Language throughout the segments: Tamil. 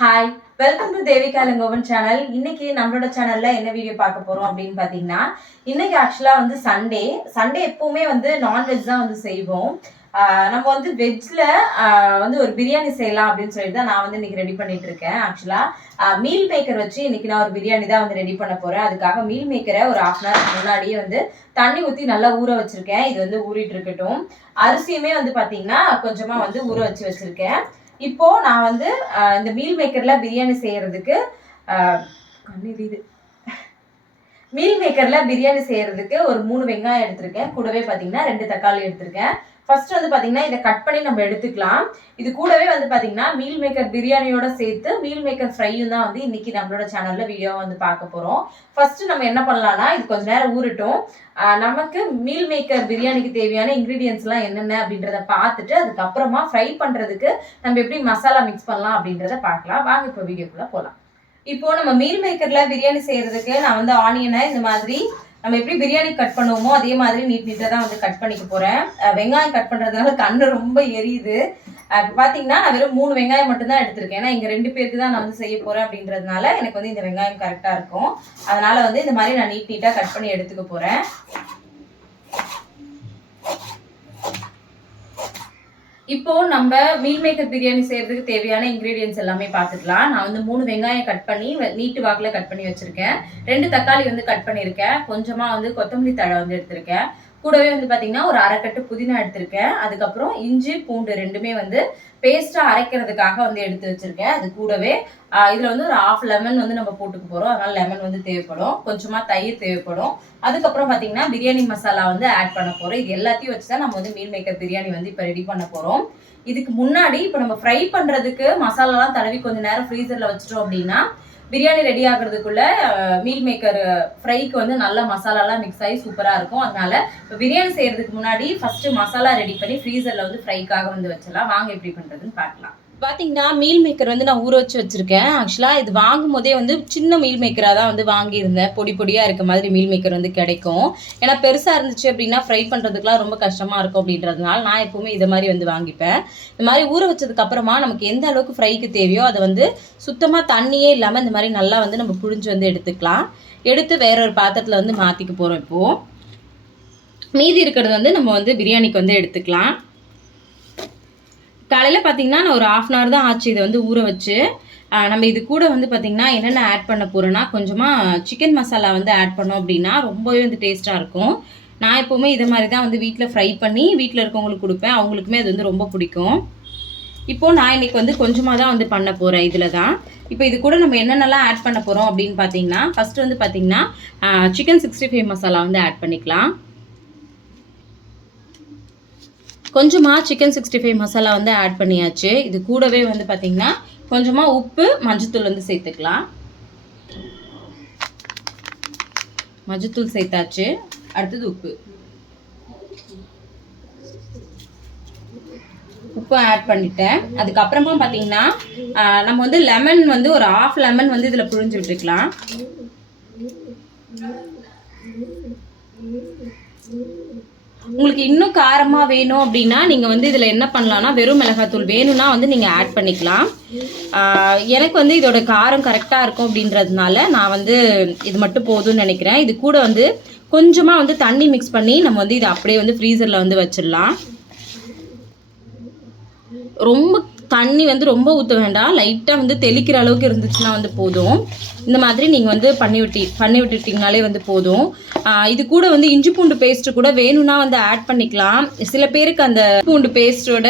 Hi welcome to Devika Langovan channel இன்னைக்கு நம்மளோட சேனல்ல என்ன வீடியோ பார்க்க போறோம் அப்படின்னு பாத்தீங்கன்னா இன்னைக்கு ஆக்சுவலா வந்து சண்டே சண்டே எப்பவுமே வந்து நான்வெஜ் தான் வந்து செய்வோம். நம்ம வந்து வெஜ்ல வந்து ஒரு பிரியாணி செய்யலாம் அப்படின்னு சொல்லிட்டு தான் நான் வந்து இன்னைக்கு ரெடி பண்ணிட்டு இருக்கேன் ஆக்சுவலா மீல் மேக்கர் வச்சு இன்னைக்கு நான் ஒரு பிரியாணி தான் வந்து ரெடி பண்ண போறேன். அதுக்காக மீல் மேக்கரை ஒரு ஹாஃப் அன் ஹவர் முன்னாடியே வந்து தண்ணி ஊற்றி நல்லா ஊற வச்சிருக்கேன். இது வந்து ஊறிட்டு இருக்கட்டும். அரிசியுமே வந்து பாத்தீங்கன்னா கொஞ்சமா வந்து ஊற வச்சு வச்சிருக்கேன். இப்போ நான் வந்து இந்த மீல் மேக்கர்ல பிரியாணி செய்யறதுக்கு மீல் மேக்கர்ல பிரியாணி செய்யறதுக்கு ஒரு மூணு வெங்காயம் எடுத்திருக்கேன். கூடவே பாத்தீங்கன்னா ரெண்டு தக்காளி எடுத்திருக்கேன். ஃபர்ஸ்ட் வந்து பார்த்தீங்கன்னா இதை கட் பண்ணி நம்ம எடுத்துக்கலாம். இது கூடவே வந்து பார்த்தீங்கன்னா மீல் மேக்கர் பிரியாணியோட சேர்த்து மீல் மேக்கர் ஃப்ரையும் தான் வந்து இன்னைக்கு நம்மளோட சேனலில் வீடியோ வந்து பார்க்க போகிறோம் ஃபர்ஸ்ட் நம்ம என்ன பண்ணலாம்னா இது கொஞ்ச நேரம் ஊறட்டும். நமக்கு மீல் மேக்கர் பிரியாணிக்கு தேவையான இன்க்ரீடியன்ஸ்லாம் என்னென்ன அப்படின்றத பார்த்துட்டு அதுக்கப்புறமா ஃப்ரை பண்ணுறதுக்கு நம்ம எப்படி மசாலா மிக்ஸ் பண்ணலாம் அப்படின்றத பார்க்கலாம். வாங்க இப்போ வீடியோக்குள்ளே போகலாம் இப்போ நம்ம மீல் மேக்கரில் பிரியாணி செய்கிறதுக்கு நான் வந்து ஆனியனை இந்த மாதிரி நம்ம எப்படி பிரியாணி கட் பண்ணுவோமோ அதே மாதிரி நீட் நீட்டாக தான் வந்து கட் பண்ணிக்க போகிறேன் வெங்காயம் கட் பண்ணுறதுனால கண்ணு ரொம்ப எரியுது. பார்த்தீங்கன்னா நான் வெறும் மூணு வெங்காயம் மட்டும்தான் எடுத்திருக்கேன். ஏன்னா இங்கே ரெண்டு பேருக்கு தான் நான் வந்து செய்ய போகிறேன் அப்படின்றதுனால எனக்கு வந்து இந்த வெங்காயம் கரெக்டாக இருக்கும். அதனால் வந்து இந்த மாதிரி நான் நீட் நீட்டாக கட் பண்ணி எடுத்துக்க போகிறேன் இப்போ நம்ம மீல் மேக்கர் பிரியாணி செய்யறதுக்கு தேவையான இன்கிரீடியன்ஸ் எல்லாமே பார்த்துக்கலாம் நான் வந்து மூணு வெங்காயம் கட் பண்ணி நீட்டு வாக்குல கட் பண்ணி வச்சிருக்கேன். ரெண்டு தக்காளி வந்து கட் பண்ணியிருக்கேன். கொஞ்சமா வந்து கொத்தமல்லி தழை வந்து எடுத்திருக்கேன். கூடவே வந்து பார்த்தீங்கன்னா ஒரு அரைக்கட்டு புதினா எடுத்திருக்கேன். அதுக்கப்புறம் இஞ்சி பூண்டு ரெண்டுமே வந்து பேஸ்டா அரைக்கிறதுக்காக வந்து எடுத்து வச்சிருக்கேன். அது கூடவே இதில் இதுல வந்து ஒரு ஆஃப் லெமன் வந்து நம்ம போட்டுக்க போறோம். அதனால லெமன் வந்து தேவைப்படும். கொஞ்சமா தயிர் தேவைப்படும். அதுக்கப்புறம் பாத்தீங்கன்னா பிரியாணி மசாலா வந்து ஆட் பண்ண போறோம். இது எல்லாத்தையும் வச்சு தான் நம்ம வந்து மீல் மேக்கர் பிரியாணி வந்து இப்போ ரெடி பண்ண போறோம். இதுக்கு முன்னாடி இப்போ நம்ம ஃப்ரை பண்றதுக்கு மசாலாலாம் தடவி கொஞ்ச நேரம் ஃப்ரீசர்ல வச்சிட்டோம் அப்படின்னா பிரியாணி ரெடி ஆகுறதுக்குள்ள மீல் மேக்கர் ஃப்ரைக்கு வந்து நல்ல மசாலாலாம் மிக்ஸ் ஆகி சூப்பராக இருக்கும். அதனால இப்போ பிரியாணி செய்கிறதுக்கு முன்னாடி ஃபஸ்ட்டு மசாலா ரெடி பண்ணி ஃப்ரீசரில் வந்து ஃப்ரைக்காக வந்து வச்சிடலாம். வாங்க எப்படி பண்ணுறதுன்னு பார்க்கலாம். பார்த்தீங்கன்னா மீல் மேக்கர் வந்து நான் ஊற வச்சு வச்சுருக்கேன். ஆக்சுவலாக இது வாங்கும் போதே வந்து சின்ன மீல் மேக்கராக தான் வந்து வாங்கியிருந்தேன். பொடி பொடியாக இருக்க மாதிரி மீல் மேக்கர் வந்து கிடைக்கும். ஏன்னா பெருசாக இருந்துச்சு அப்படின்னா ஃப்ரை பண்ணுறதுக்குலாம் ரொம்ப கஷ்டமாக இருக்கும் அப்படின்றதுனால நான் எப்போவுமே இதை மாதிரி வந்து வாங்கிப்பேன். இந்த மாதிரி ஊற வச்சதுக்கப்புறமா நமக்கு எந்த அளவுக்கு ஃப்ரைக்கு தேவையோ அதை வந்து சுத்தமாக தண்ணியே இல்லாமல் இந்த மாதிரி நல்லா வந்து நம்ம புழிஞ்சு வந்து எடுத்துக்கலாம். எடுத்து வேற ஒரு பாத்திரத்தில் வந்து மாற்றிக்க போகிறோம் இப்போது மீதி இருக்கிறது வந்து நம்ம வந்து பிரியாணிக்கு வந்து எடுத்துக்கலாம். காலையில் பார்த்தீங்கன்னா நான் ஒரு ஆஃப் அன் ஹவர் தான் ஆச்சு இதை வந்து ஊற வச்சு. நம்ம இது கூட வந்து பார்த்தீங்கன்னா என்னென்ன ஆட் பண்ண போகிறோன்னா கொஞ்சமாக சிக்கன் மசாலா வந்து ஆட் பண்ணோம் அப்படின்னா ரொம்பவே வந்து டேஸ்ட்டாக இருக்கும். நான் எப்போவுமே இதை மாதிரி தான் வந்து வீட்டில் ஃப்ரை பண்ணி வீட்டில் இருக்கவங்களுக்கு கொடுப்பேன். அவங்களுக்குமே அது வந்து ரொம்ப பிடிக்கும். இப்போது நான் இன்றைக்கி வந்து கொஞ்சமாக தான் வந்து பண்ண போகிறேன் இதில் தான். இப்போ இது கூட நம்ம என்னென்னலாம் ஆட் பண்ண போகிறோம் அப்படின்னு பார்த்தீங்கன்னா ஃபஸ்ட்டு வந்து பார்த்தீங்கன்னா சிக்கன் சிக்ஸ்டி ஃபைவ் மசாலா வந்து ஆட் பண்ணிக்கலாம். கொஞ்சமாக சிக்கன் சிக்ஸ்டி ஃபைவ் மசாலா வந்து ஆட் பண்ணியாச்சு. இது கூடவே வந்து பார்த்திங்கன்னா கொஞ்சமாக உப்பு மஞ்சத்தூள் வந்து சேர்த்துக்கலாம். மஞ்சத்தூள் சேர்த்தாச்சு. அடுத்தது உப்பு. உப்பு ஆட் பண்ணிட்டேன். அதுக்கப்புறமா பார்த்தீங்கன்னா நம்ம வந்து லெமன் வந்து ஒரு ஆஃப் லெமன் வந்து இதில் புழிஞ்சு விட்டுருக்கலாம் உங்களுக்கு இன்னும் காரமாக வேணும் அப்படின்னா நீங்கள் வந்து இதில் என்ன பண்ணலாம்னா வெறும் மிளகாத்தூள் வேணும்னா வந்து நீங்கள் ஆட் பண்ணிக்கலாம். எனக்கு வந்து இதோட காரம் கரெக்டாக இருக்கும் அப்படின்றதுனால நான் வந்து இது மட்டும் போதும்னு நினைக்கிறேன். இது கூட வந்து கொஞ்சமாக வந்து தண்ணி மிக்ஸ் பண்ணி நம்ம வந்து இதை அப்படியே வந்து ஃப்ரீசரில் வந்து வச்சிடலாம். ரொம்ப தண்ணி வந்து ரொம்ப ஊற்ற வேண்டாம். லைட்டாக வந்து தெளிக்கிற அளவுக்கு இருந்துச்சுன்னா வந்து போதும். இந்த மாதிரி நீங்கள் வந்து பண்ணி விட்டி பண்ணி விட்டுட்டிங்கனாலே வந்து போதும். இது கூட வந்து இஞ்சி பூண்டு பேஸ்ட்டு கூட வேணும்னா வந்து ஆட் பண்ணிக்கலாம். சில பேருக்கு அந்த பூண்டு பேஸ்ட்டோட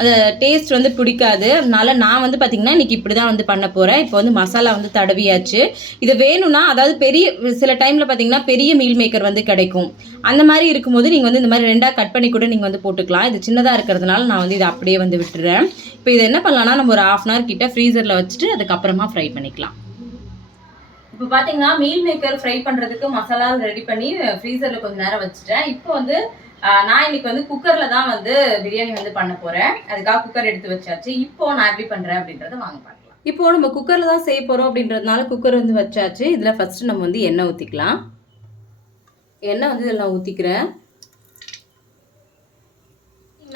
அந்த டேஸ்ட் வந்து பிடிக்காது. அதனால நான் வந்து பார்த்திங்கன்னா இன்றைக்கி இப்படி தான் வந்து பண்ண போகிறேன் இப்போ வந்து மசாலா வந்து தடவியாச்சு. இது வேணும்னா அதாவது பெரிய சில டைமில் பார்த்தீங்கன்னா பெரிய மீல் மேக்கர் வந்து கிடைக்கும். அந்த மாதிரி இருக்கும்போது நீங்கள் வந்து இந்த மாதிரி ரெண்டாக கட் பண்ணி கூட நீங்கள் வந்து போட்டுக்கலாம். இது சின்னதாக இருக்கிறதுனால நான் வந்து இதை அப்படியே வந்து விட்டுறேன். இப்போ இது என்ன பண்ணலாம்னா நம்ம ஒரு ஆஃப் அன் ஹவர் கிட்ட ஃப்ரீசரில் வச்சுட்டு அதுக்கப்புறமா ஃப்ரை பண்ணிக்கலாம். இப்போ பார்த்தீங்கன்னா மீல் மேக்கர் ஃப்ரை பண்ணுறதுக்கு மசாலா ரெடி பண்ணி ஃப்ரீசரில் கொஞ்சம் நேரம் வச்சுட்டேன். இப்போ வந்து நான் இன்னைக்கு வந்து குக்கரில் தான் வந்து பிரியாணி வந்து பண்ண போகிறேன் அதுக்காக குக்கர் எடுத்து வச்சாச்சு. இப்போ நான் எப்படி பண்ணுறேன் அப்படின்றத வாங்க பார்க்கலாம். இப்போ நம்ம குக்கரில் தான் செய்ய போகிறோம் அப்படின்றதுனால குக்கர் வந்து வச்சாச்சு. இதில் ஃபஸ்ட்டு நம்ம வந்து எண்ணெய் ஊற்றிக்கலாம் எண்ணெய் வந்து இதில் நான் ஊற்றிக்கிறேன்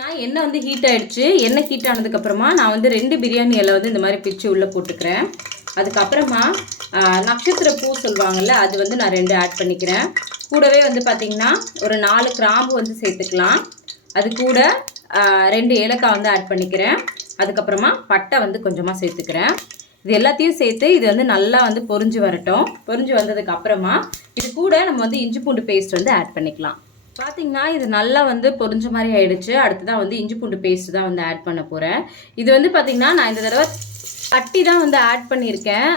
நான் எண்ணெய் வந்து ஹீட் ஆகிடுச்சு எண்ணெய் ஹீட் ஆனதுக்கப்புறமா நான் வந்து ரெண்டு பிரியாணி இலை வந்து இந்த மாதிரி பிச்சு உள்ளே போட்டுக்கிறேன். அதுக்கப்புறமா நட்சத்திர பூ சொல்லுவாங்கள்ல அது வந்து நான் ரெண்டு ஆட் பண்ணிக்கிறேன். கூடவே வந்து பார்த்திங்கன்னா ஒரு நாலு கிராம்பு வந்து சேர்த்துக்கலாம். அது கூட ரெண்டு ஏலக்காய் வந்து ஆட் பண்ணிக்கிறேன். அதுக்கப்புறமா பட்டை வந்து கொஞ்சமாக சேர்த்துக்கிறேன். இது எல்லாத்தையும் சேர்த்து இது வந்து நல்லா வந்து பொரிஞ்சு வரட்டும். பொரிஞ்சு வந்ததுக்கு அப்புறமா இது கூட நம்ம வந்து இஞ்சி பூண்டு பேஸ்ட் வந்து ஆட் பண்ணிக்கலாம். பார்த்தீங்கன்னா இது நல்லா வந்து பொரிஞ்ச மாதிரி ஆயிடுச்சு. அடுத்ததான் வந்து இஞ்சி பூண்டு பேஸ்ட் தான் வந்து ஆட் பண்ண போகிறேன் இது வந்து பார்த்திங்கன்னா நான் இந்த தடவை தட்டி தான் வந்து ஆட் பண்ணியிருக்கேன்.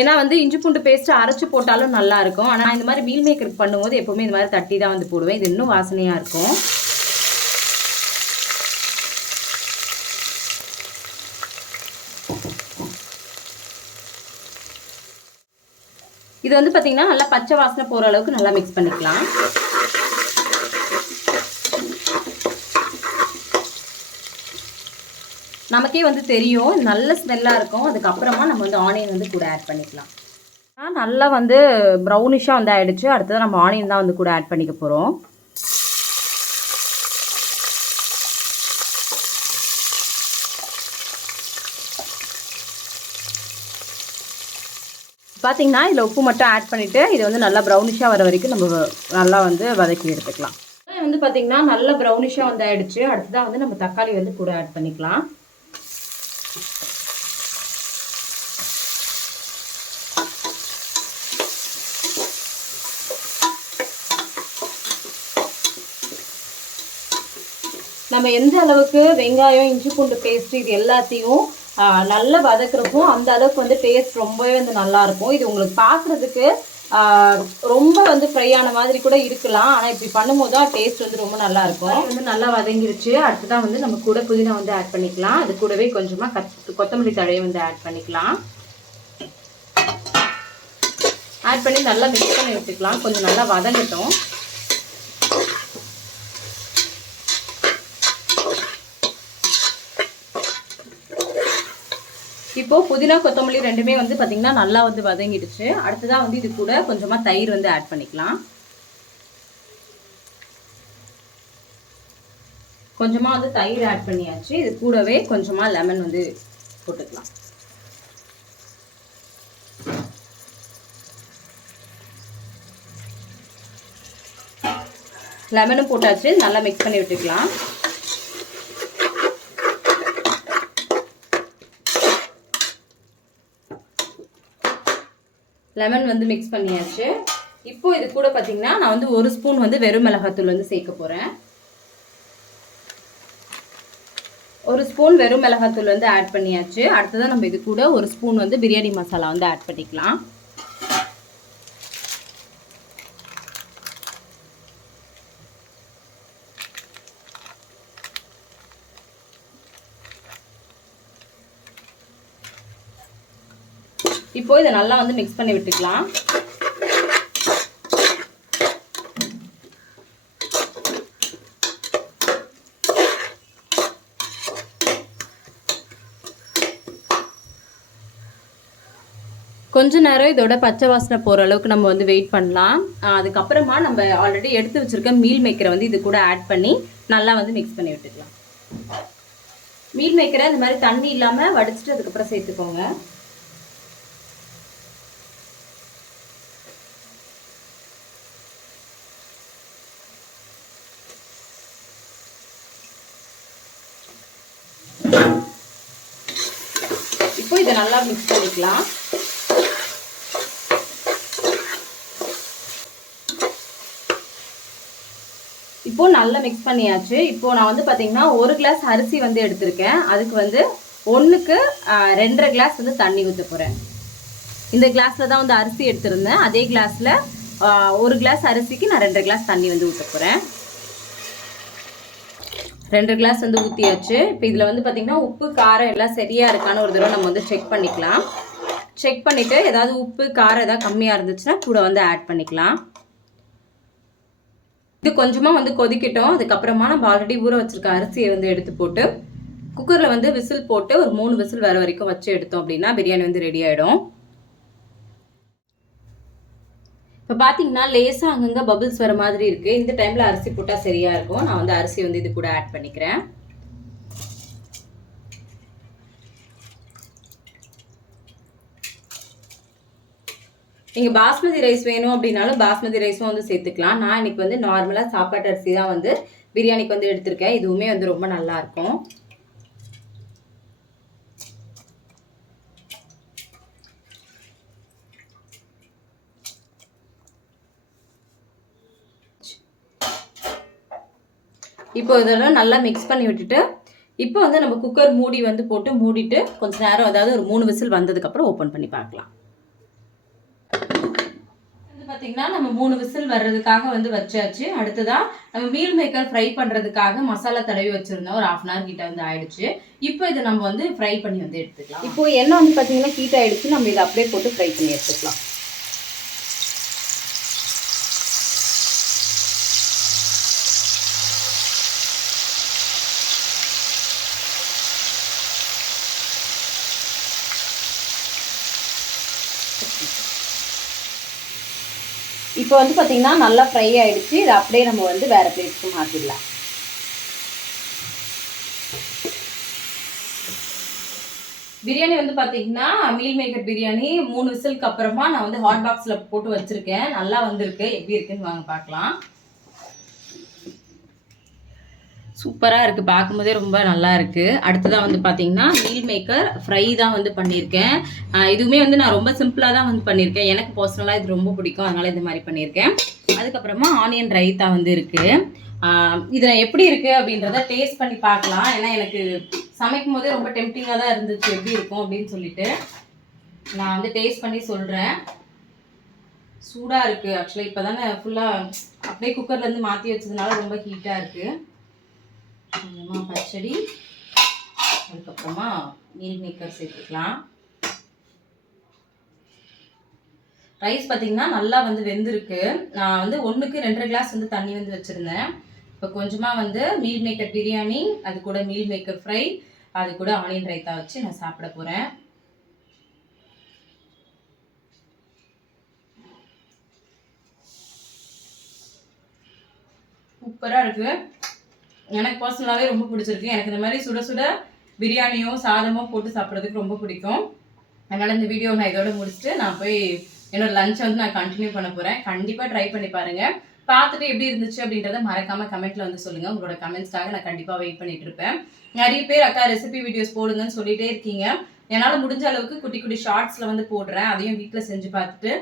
ஏன்னா வந்து இஞ்சி பூண்டு பேஸ்ட்டு அரைச்சி போட்டாலும் நல்லா இருக்கும் ஆனால் இந்த மாதிரி மீல் மேக்கருக்கு பண்ணும்போது எப்போவுமே இந்த மாதிரி தட்டி தான் வந்து போடுவேன். இது இன்னும் வாசனையாக இருக்கும். இது வந்து பார்த்தீங்கன்னா நல்லா பச்சை வாசனை போகிற அளவுக்கு நல்லா மிக்ஸ் பண்ணிக்கலாம். நமக்கே வந்து தெரியும் நல்ல ஸ்மெல்லாக இருக்கும். அதுக்கப்புறமா நம்ம வந்து ஆனியன் வந்து கூட ஆட் பண்ணிக்கலாம். நல்லா வந்து ப்ரௌனிஷாக வந்து ஆயிடுச்சு. அடுத்தது நம்ம ஆனியன் தான் வந்து கூட ஆட் பண்ணிக்க போகிறோம் பார்த்தீங்கன்னா இதில் உப்பு மட்டும் ஆட் பண்ணிவிட்டு இது வந்து நல்லா ப்ரௌனிஷாக வர வரைக்கும் நம்ம வ- நல்லா வந்து வதக்கி எடுத்துக்கலாம். வந்து பார்த்தீங்கன்னா நல்லா ப்ரௌனிஷாக வந்து ஆயிடுச்சு. அடுத்ததாக வந்து நம்ம தக்காளி வந்து கூட ஆட் பண்ணிக்கலாம். நம்ம எந்த அளவுக்கு வெங்காயம் இஞ்சி பூண்டு பேஸ்ட் இது எல்லாத்தையும் நல்லா வதக்குறப்போ அந்த அளவுக்கு வந்து டேஸ்ட் ரொம்பவே வந்து நல்லாயிருக்கும். இது உங்களுக்கு பார்க்குறதுக்கு ரொம்ப வந்து ஃப்ரை ஆன மாதிரி கூட இருக்கலாம். ஆனால் இப்படி பண்ணும்போது தான் டேஸ்ட் வந்து ரொம்ப நல்லா இருக்கும் இது வந்து நல்லா வதங்கிருச்சு. அடுத்ததான் வந்து நம்ம கூட புதினா வந்து ஆட் பண்ணிக்கலாம். அது கூடவே கொஞ்சமாக கத் கொத்தமல்லி தழையை வந்து ஆட் பண்ணிக்கலாம். ஆட் பண்ணி நல்லா மிக்ஸ் பண்ணி விட்டுக்கலாம் கொஞ்சம் நல்லா வதங்கட்டும். இப்போ புதினா கொத்தமல்லி ரெண்டுமே வந்து பார்த்திங்கன்னா நல்லா வந்து வதங்கிடுச்சு. அடுத்ததாக வந்து இது கூட கொஞ்சமாக தயிர் வந்து ஆட் பண்ணிக்கலாம். கொஞ்சமாக வந்து தயிர் ஆட் பண்ணியாச்சு. இது கூடவே கொஞ்சமாக லெமன் வந்து போட்டுக்கலாம். லெமனும் போட்டாச்சு. நல்லா மிக்ஸ் பண்ணி விட்டுக்கலாம். லெமன் வந்து மிக்ஸ் பண்ணியாச்சு. இப்போ இது கூட பார்த்தீங்கன்னா நான் வந்து ஒரு ஸ்பூன் வந்து வெறும் மிளகாத்தூள் வந்து சேர்க்க போகிறேன் ஒரு ஸ்பூன் வெறும் மிளகாத்தூள் வந்து ஆட் பண்ணியாச்சு. அடுத்ததான் நம்ம இது கூட ஒரு ஸ்பூன் வந்து பிரியாணி மசாலா வந்து ஆட் பண்ணிக்கலாம். இப்போ இதை நல்லா வந்து மிக்ஸ் பண்ணி விட்டுக்கலாம். கொஞ்ச நேரம் இதோட பச்சை வாசனை போகிற அளவுக்கு நம்ம வந்து வெயிட் பண்ணலாம். அதுக்கப்புறமா நம்ம ஆல்ரெடி எடுத்து வச்சிருக்க மீல் மேக்கரை வந்து இது கூட ஆட் பண்ணி நல்லா வந்து மிக்ஸ் பண்ணி விட்டுக்கலாம். மீல் மேக்கரை இந்த மாதிரி தண்ணி இல்லாமல் வடிச்சிட்டு அதுக்கப்புறம் சேர்த்துக்கோங்க. இப்போ இதை நல்லா மிக்ஸ் பண்ணிக்கலாம். இப்போ நல்லா மிக்ஸ் பண்ணியாச்சு. இப்போ நான் வந்து பார்த்தீங்கன்னா ஒரு கிளாஸ் அரிசி வந்து எடுத்திருக்கேன். அதுக்கு வந்து ஒன்றுக்கு ரெண்டரை கிளாஸ் வந்து தண்ணி ஊற்ற போகிறேன் இந்த கிளாஸில் தான் வந்து அரிசி எடுத்திருந்தேன். அதே கிளாஸில் ஒரு கிளாஸ் அரிசிக்கு நான் ரெண்டரை கிளாஸ் தண்ணி வந்து ஊற்ற போகிறேன் ரெண்டு கிளாஸ் வந்து ஊற்றியாச்சு இப்போ இதில் வந்து பார்த்திங்கன்னா உப்பு காரம் எல்லாம் சரியாக இருக்கான்னு ஒரு தடவை நம்ம வந்து செக் பண்ணிக்கலாம். செக் பண்ணிவிட்டு ஏதாவது உப்பு காரம் ஏதாவது கம்மியாக இருந்துச்சுன்னா கூட வந்து ஆட் பண்ணிக்கலாம். இது கொஞ்சமாக வந்து கொதிக்கிட்டோம். அதுக்கப்புறமா நம்ம ஆல்ரெடி ஊற வச்சுருக்க அரிசியை வந்து எடுத்து போட்டு குக்கரில் வந்து விசில் போட்டு ஒரு மூணு விசில் வர வரைக்கும் வச்சு எடுத்தோம் அப்படின்னா பிரியாணி வந்து ரெடி ஆகிடும் இப்போ பார்த்தீங்கன்னா லேசாக அங்கங்கே பபிள்ஸ் வர மாதிரி இருக்குது இந்த டைமில் அரிசி போட்டால் சரியாக இருக்கும். நான் வந்து அரிசி வந்து இது கூட ஆட் பண்ணிக்கிறேன். நீங்கள் பாஸ்மதி ரைஸ் வேணும் அப்படின்னாலும் பாஸ்மதி ரைஸும் வந்து சேர்த்துக்கலாம். நான் இன்னைக்கு வந்து நார்மலாக சாப்பாட்டு அரிசி தான் வந்து பிரியாணிக்கு வந்து எடுத்திருக்கேன். இதுவுமே வந்து ரொம்ப நல்லாயிருக்கும் இப்போ இதெல்லாம் நல்லா மிக்ஸ் பண்ணி விட்டுட்டு இப்போ வந்து நம்ம குக்கர் மூடி வந்து போட்டு மூடிட்டு கொஞ்ச நேரம் அதாவது ஒரு மூணு விசில் வந்ததுக்கப்புறம் ஓப்பன் பண்ணி பார்க்கலாம். வந்து பார்த்தீங்கன்னா நம்ம மூணு விசில் வர்றதுக்காக வந்து வச்சாச்சு. அடுத்ததாக நம்ம மீல் மேக்கர் ஃப்ரை பண்ணுறதுக்காக மசாலா தடவி வச்சுருந்தோம். ஒரு ஹாஃப் அன் ஹவர் கிட்ட வந்து ஆயிடுச்சு. இப்போ இதை நம்ம வந்து ஃப்ரை பண்ணி வந்து எடுத்துக்கலாம். இப்போ எண்ணெய் வந்து பார்த்தீங்கன்னா ஹீட் ஆயிடுச்சு நம்ம இதை அப்படியே போட்டு ஃப்ரை பண்ணி எடுத்துக்கலாம். இப்போ வந்து பார்த்தீங்கன்னா நல்லா ஃப்ரை ஆயிடுச்சு. இதை அப்படியே நம்ம வந்து வேற பிளேட்ஸ்க்கு மாற்றிடலாம் பிரியாணி வந்து பார்த்தீங்கன்னா மீல் மேக்கர் பிரியாணி மூணு விசிலுக்கு அப்புறமா நான் வந்து ஹாட் பாக்ஸில் போட்டு வச்சிருக்கேன். நல்லா வந்திருக்கு. எப்படி இருக்குன்னு வாங்க பார்க்கலாம். சூப்பராக இருக்குது பார்க்கும்போதே ரொம்ப நல்லா இருக்குது அடுத்ததாக வந்து பார்த்தீங்கன்னா மீல் மேக்கர் ஃப்ரை தான் வந்து பண்ணியிருக்கேன் இதுவுமே வந்து நான் ரொம்ப சிம்பிளாக தான் வந்து பண்ணியிருக்கேன் எனக்கு பர்சனலாக இது ரொம்ப பிடிக்கும். அதனால் இந்த மாதிரி பண்ணியிருக்கேன் அதுக்கப்புறமா ஆனியன் ரைத்தா வந்து இருக்குது இதில் எப்படி இருக்குது அப்படின்றத டேஸ்ட் பண்ணி பார்க்கலாம். ஏன்னா எனக்கு சமைக்கும் போதே ரொம்ப டெம்டிங்காக தான் இருந்துச்சு. எப்படி இருக்கும் அப்படின்னு சொல்லிட்டு நான் வந்து டேஸ்ட் பண்ணி சொல்கிறேன் சூடாக இருக்குது ஆக்சுவலாக இப்போ தானே ஃபுல்லாக அப்படியே குக்கர்லேருந்து மாற்றி வச்சதுனால ரொம்ப ஹீட்டாக இருக்குது கொஞ்சமாக பச்சடி அதுக்கப்புறமா மீல் மேக்கர் சேர்த்துக்கலாம். ரைஸ் பார்த்தீங்கன்னா நல்லா வந்து வெந்திருக்கு. நான் வந்து ஒன்றுக்கு ரெண்டரை கிளாஸ் வந்து தண்ணி வந்து வச்சுருந்தேன். இப்போ கொஞ்சமாக வந்து மீல் மேக்கர் பிரியாணி அது கூட மீல் மேக்கர் ஃப்ரை அது கூட ஆனியன் ரைத்தா வச்சு நான் சாப்பிட போகிறேன் சூப்பராக இருக்குது எனக்கு பர்சனலாகவே ரொம்ப பிடிச்சிருக்கு. எனக்கு இந்த மாதிரி சுட சுட பிரியாணியோ சாதமோ போட்டு சாப்பிட்றதுக்கு ரொம்ப பிடிக்கும். அதனால் இந்த வீடியோ நான் இதோட முடிச்சுட்டு நான் போய் என்னோட லஞ்ச் வந்து நான் கண்டினியூ பண்ண போகிறேன் கண்டிப்பாக ட்ரை பண்ணி பாருங்கள் பார்த்துட்டு எப்படி இருந்துச்சு அப்படின்றத மறக்காம கமெண்ட்ல வந்து சொல்லுங்க. உங்களோட கமெண்ட்ஸ்க்காக நான் கண்டிப்பாக வெயிட் பண்ணிட்டு இருப்பேன். நிறைய பேர் அக்கா ரெசிபி வீடியோஸ் போடுங்கன்னு சொல்லிட்டே இருக்கீங்க. என்னால் முடிஞ்ச அளவுக்கு குட்டி குட்டி ஷார்ட்ஸில் வந்து போடுறேன். அதையும் வீட்டில் செஞ்சு பார்த்துட்டு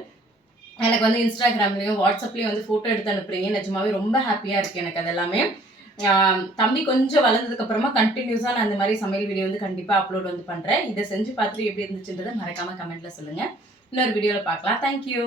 எனக்கு வந்து இன்ஸ்டாகிராம்லேயும் வாட்ஸ்அப்லேயும் வந்து ஃபோட்டோ எடுத்து அனுப்புறீங்க நிஜமாவே ரொம்ப ஹாப்பியாக இருக்குது எனக்கு அது எல்லாமே தம்பி கொஞ்சம் வளர்ந்ததுக்கு அப்புறமா கண்டினியூஸாக நான் இந்த மாதிரி சமையல் வீடியோ வந்து கண்டிப்பாக அப்லோட் வந்து பண்ணுறேன் இதை செஞ்சு பார்த்துட்டு எப்படி இருந்துச்சுன்றதை மறக்காமல் கமெண்ட்டில் சொல்லுங்கள் இன்னொரு வீடியோவில் பார்க்கலாம். தேங்க்யூ